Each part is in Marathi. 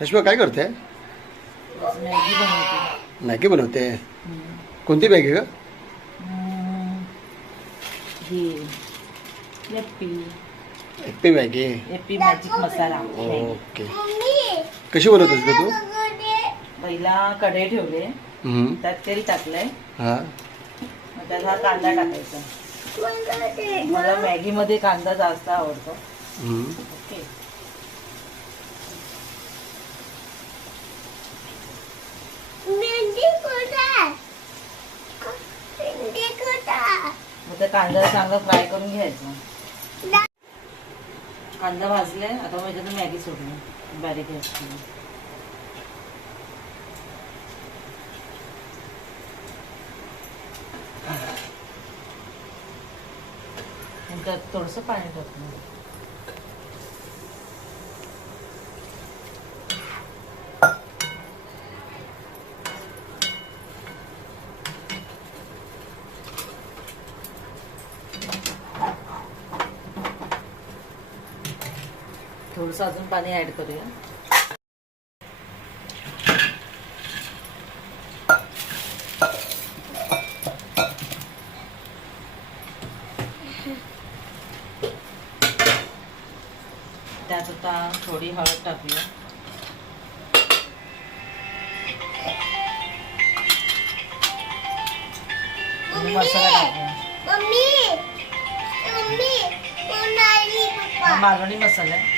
रश्मी काय करते? मॅगी बनवते. मॅगी बनवते. कोणती मॅगी ग? ही यप्पी एप्पी मॅगी. यप्पी मॅजिक मसाला. ओके. कशी बनवतेस ग तू? पहिला कढई ठेवले, त्यात तेल टाकलंय, हा. मग त्यात हा कांदा टाकायचा. मला मॅगी मध्ये कांदा जास्त आवडतो. ओके. मग त्या कांदा चांगला फ्राय करून घ्यायचा. कांदा भाजलाय, आता मग त्याच्यात मॅगी सोडली बारीक गॅसवर. त्यात थोडंसं पाणी टाकलं. थोडंसं अजून पाणी ऍड करूया. त्यात आता थोडी हळद टाकूया. आणि मसाला टाकूया. हा मालवणी मसाला आहे.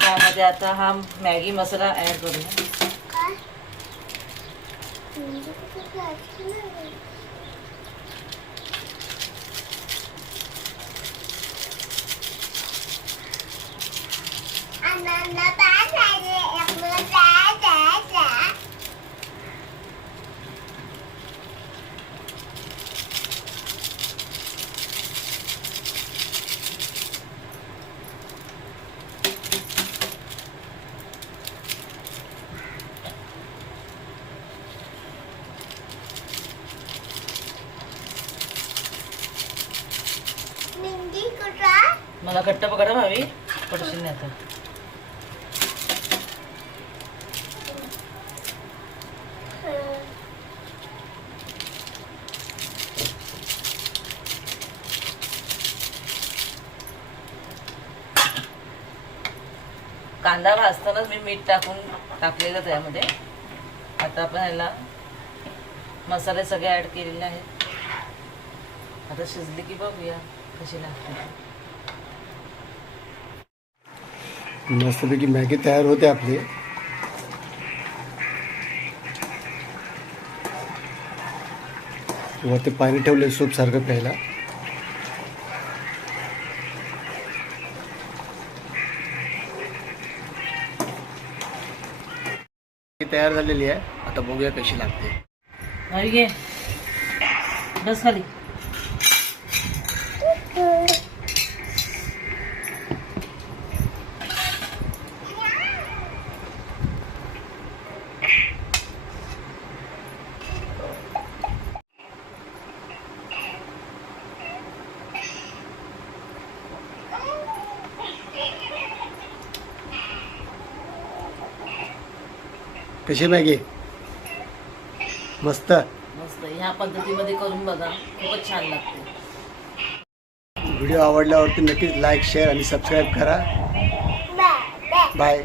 त्यामध्ये आता हा मॅगी मसाला ऍड करूया. मला घट्ट पकड व्हावी, पडशील नाही आता. कांदा भाजतानाच मी मीठ टाकलेलं त्यामध्ये. आता आपण ह्याला मसाले सगळे ऍड केलेले आहेत. आता शिजली की बघूया कशी लागते. मस्तपैकी मॅगी तयार होते आपली. वरती पाणी ठेवले सूप सारखं प्यायला. तयार झालेली आहे. आता बघूया कशी लागते. बस खाली. कशी मॅगी? मस्त मस्त. ह्या पद्धतीमध्ये करून बघा, खूपच छान लागते. व्हिडिओ आवडल्यावरती नक्कीच लाईक, शेअर आणि सबस्क्राईब करा. बाय.